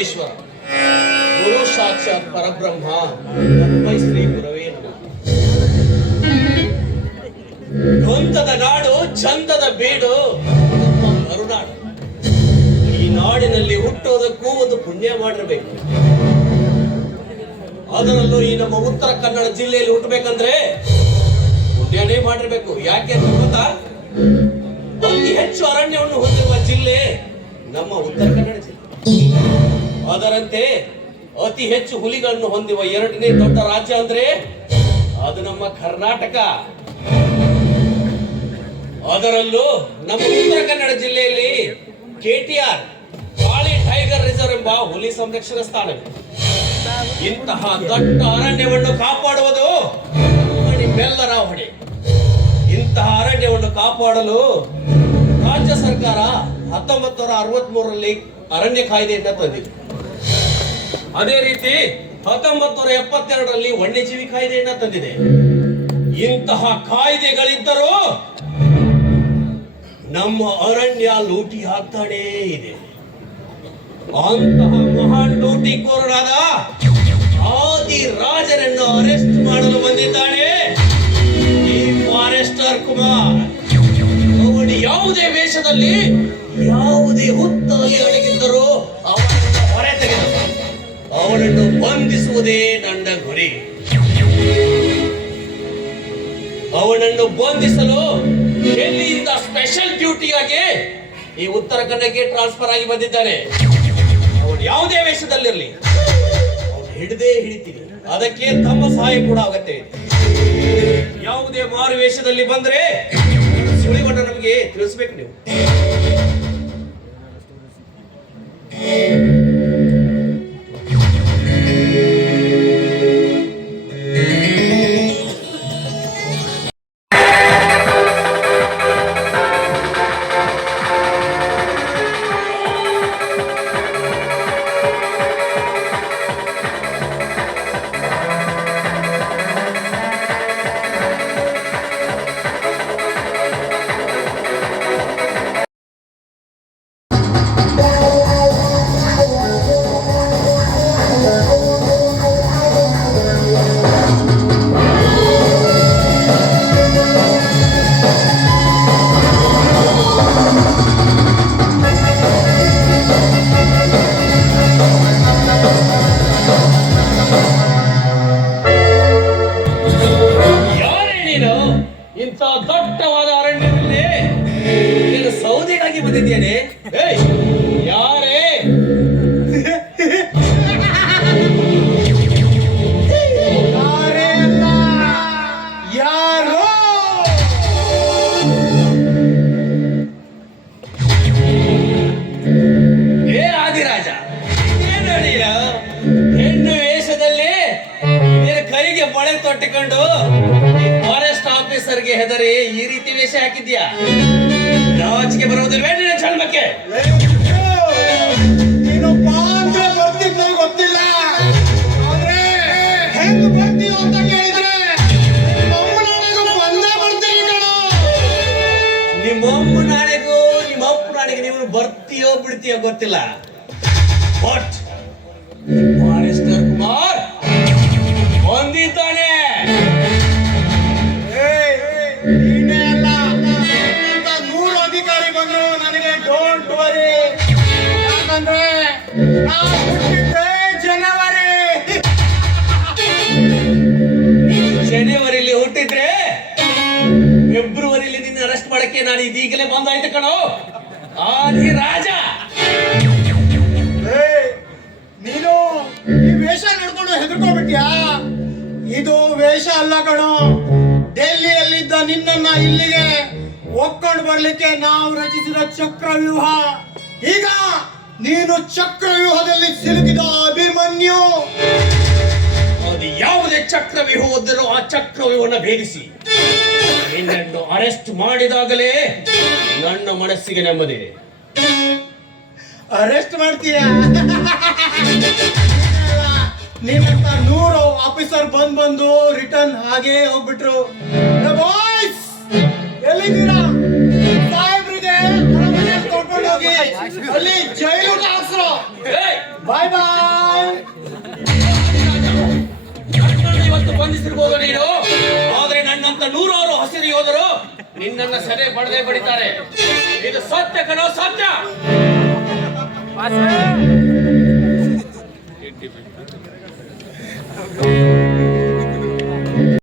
ಮಹೇಶ್ವರ ಗುರು ಸಾಕ್ಷಾತ್ ಪರಬ್ರಹ್ಮ. ತನ್ಮೈ ಶ್ರೀ ಗುರವೇ ನಮಃ. ಗೊಂತದ ನಾಡು ಚಂದದ ಬೀಡು. ಮರುನಾಡು ಈ ನಾಡಿನಲ್ಲಿ ಹುಟ್ಟೋದಕ್ಕೂ ಒಂದು ಪುಣ್ಯ ಮಾಡಿರ್ಬೇಕು. ಅದರಲ್ಲೂ ಈ ನಮ್ಮ ಉತ್ತರ ಕನ್ನಡ ಜಿಲ್ಲೆಯಲ್ಲಿ ಹುಟ್ಟಬೇಕಂದ್ರೆ ಪುಣ್ಯನೇ ಮಾಡಿರ್ಬೇಕು. ಯಾಕೆ ಅಂತ ಗೊತ್ತಾ? ಅತಿ ಹೆಚ್ಚು ಅರಣ್ಯವನ್ನು ಹೊಂದಿರುವ ಜಿಲ್ಲೆ ನಮ್ಮ ಉತ್ತರ ಕನ್ನಡ ಜಿಲ್ಲೆ. ಅದರಂತೆ ಅತಿ ಹೆಚ್ಚು ಹುಲಿಗಳನ್ನು ಹೊಂದಿರುವ ಎರಡನೇ ದೊಡ್ಡ ರಾಜ್ಯ ಅಂದ್ರೆ ಅದು ನಮ್ಮ ಕರ್ನಾಟಕ. ಅದರಲ್ಲೂ ನಮ್ಮ ಉತ್ತರ ಕನ್ನಡ ಜಿಲ್ಲೆಯಲ್ಲಿ ಕೆಟಿಆರ್ ಕಾಳಿ ಟೈಗರ್ ರಿಸರ್ವ್ ಎಂಬ ಹುಲಿ ಸಂರಕ್ಷಣಾ ಸ್ಥಾನ. ಇಂತಹ ದೊಡ್ಡ ಅರಣ್ಯವನ್ನು ಕಾಪಾಡುವುದು ನಿಮ್ಮೆಲ್ಲರ ಹೊಣೆ. ಇಂತಹ ಅರಣ್ಯವನ್ನು ಕಾಪಾಡಲು ರಾಜ್ಯ ಸರ್ಕಾರ ಹತ್ತೊಂಬತ್ತು ನೂರ ಅರವತ್ತ್ ಮೂರರಲ್ಲಿ ಅರಣ್ಯ ಕಾಯ್ದೆಯನ್ನ ತಂದಿದೆ. ಅದೇ ರೀತಿ ಹತ್ತೊಂಬತ್ತು ನೂರ ಎಪ್ಪತ್ತೆರಡರಲ್ಲಿ ವನ್ಯಜೀವಿ ಕಾಯ್ದೆಯನ್ನ ತಂದಿದೆ. ಇಂತಹ ಕಾಯ್ದೆಗಳಿದ್ದರೂ ನಮ್ಮ ಅರಣ್ಯ ಲೂಟಿ ಆಗ್ತಾನೇ ಇದೆ. ಅಂತಹ ಮಹಾನ್ ಲೂಟಿಕೋರನಾದ ಆದಿ ರಾಜರನ್ನು ಅರೆಸ್ಟ್ ಮಾಡಲು ಬಂದಿದ್ದಾನೆ ಈ ಫಾರೆಸ್ಟರ್ ಕುಮಾರ್. ಅವನು ಯಾವುದೇ ವೇಷದಲ್ಲಿ ಯಾವುದೇ ಹುತ್ತಲ್ಲಿ ಅಡಗಿದ್ದರೂ ತೆಗೆದು ಅವನನ್ನು ಬಂಧಿಸುವುದೇ ನನ್ನ ಗುರಿ. ಅವನನ್ನು ಬಂಧಿಸಲು ಎಲ್ಲಿಯಿಂದ ಸ್ಪೆಷಲ್ ಡ್ಯೂಟಿಯಾಗಿ ಈ ಉತ್ತರ ಕನ್ನಡಕ್ಕೆ ಟ್ರಾನ್ಸ್ಫರ್ ಆಗಿ ಬಂದಿದ್ದಾನೆ? ಅವನು ಯಾವುದೇ ವೇಷದಲ್ಲಿರಲಿ. ಅವನು ಹಿಡಿದೇ ಹಿಡಿತೀವಿ ಅದಕ್ಕೆ ತಮ್ಮ ಸಹಾಯ ಕೂಡ ಇದೆ. ಯಾವುದೇ ಮಾರು ವೇಷದಲ್ಲಿ ಬಂದ್ರೆ ಸುಳಿಗೊಂಡ ನಮಗೆ ತಿಳಿಸ್ಬೇಕು ನೀವು. ಸೌದೆಗಾಗಿ ಬಂದಿದ್ದೇನೆ ನಿನ್ನ ಕೈಗೆ ಬಳೆ ತೊಟ್ಟಿಕೊಂಡು ಫಾರೆಸ್ಟ್ ಆಫೀಸರ್ಗೆ ಹೆದರಿ ಈ ರೀತಿ ವೇಷ ಹಾಕಿದ್ಯಾ? ನಾಚಿಕೆ ಬರುವುದಿಲ್ಲ ನಿನ್ನ ನೀನು ಬರ್ತಿದ್ದ ಗೊತ್ತಿಲ್ಲ. ಆದ್ರೆ ಹೆಂಗ್ ಬರ್ತೀವ ಅಂತ ಕೇಳಿದ್ರೆ ನಮ್ಮನೆಗೂ ಬಂದೇ ಬರ್ತೀನಿ ಕಣೋ. ನಿಮ್ಮ ಅಮ್ಮ ನಾಳೆಗೂ ನಿಮ್ಮ ಅಪ್ಪ ನಾಳೆಗೆ ನೀವು ಬರ್ತೀಯೋ ಬಿಡ್ತೀಯೋ ಗೊತ್ತಿಲ್ಲ. ಬಟ್ ಫಾರೆಸ್ಟರ್ ಹುಟ್ಟಿದ್ದೇ ಜನವರಿ ಜನವರಿಲಿ ಹುಟ್ಟಿದ್ರೆ ಫೆಬ್ರವರಿಲಿ ನಿನ್ನ ಅರೆಸ್ಟ್ ಮಾಡಕ್ಕೆ ನಾನು ಇದೀಗಲೇ ಬಂದಾಯ್ತು ಕಣೋ. ಆದಿ ರಾಜ. ನೀನು ಈ ವೇಷ ನೋಡ್ಕೊಂಡು ಹೆದರ್ಕೊಂಡ್ಬಿಟ್ಯಾ ಇದು ವೇಷ ಅಲ್ಲ ಕಣೋ. ಡೆಲ್ಲಿಯಲ್ಲಿದ್ದ ನಿನ್ನನ್ನ ಇಲ್ಲಿಗೆ ಒಕ್ಕೊಂಡು ಬರ್ಲಿಕ್ಕೆ ನಾವು ರಚಿಸಿದ ಚಕ್ರವ್ಯೂಹ. ಈಗ ನೀನು ಚಕ್ರವ್ಯೂಹದಲ್ಲಿ ಸಿಲುಕಿದ ಅಭಿಮನ್ಯು. ಅದು ಯಾವುದೇ ಚಕ್ರವ್ಯೂಹ ಹೋದರೂ ಆ ಚಕ್ರವ್ಯೂಹನ ಭೇದಿಸಿ. ನಿನ್ನನ್ನು ಅರೆಸ್ಟ್ ಮಾಡಿದಾಗಲೇ ನನ್ನ ಮನಸ್ಸಿಗೆ ನೆಮ್ಮದಿ. ಅರೆಸ್ಟ್ ಮಾಡ್ತೀಯ? ನಿನ್ನಂತ ನೂರು ಆಫೀಸರ್ ಬಂದ್ ಬಂದು ರಿಟರ್ನ್ ಹಾಗೆ ಹೋಗ್ಬಿಟ್ರು. ಬಾಯ್ಸ್ ಎಲ್ಲಿದ್ದೀರಾ? ಸಾಹೇಬ್ರಿಗೆ ಅಲ್ಲಿ ಜೈಲು ಇವತ್ತು ಬಂಧಿಸಿರ್ಬೋದು ನೀನು. ಆದ್ರೆ ನನ್ನಂತ ನೂರಾರು ಹಸಿರು ಯೋಧರು ನಿನ್ನನ್ನ ಸೆರೆ ಬಡದೆ ಬಡಿತಾರೆ. ಇದು ಸತ್ಯ ಕಣೋ, ಸತ್ಯ. ಬಾಸ್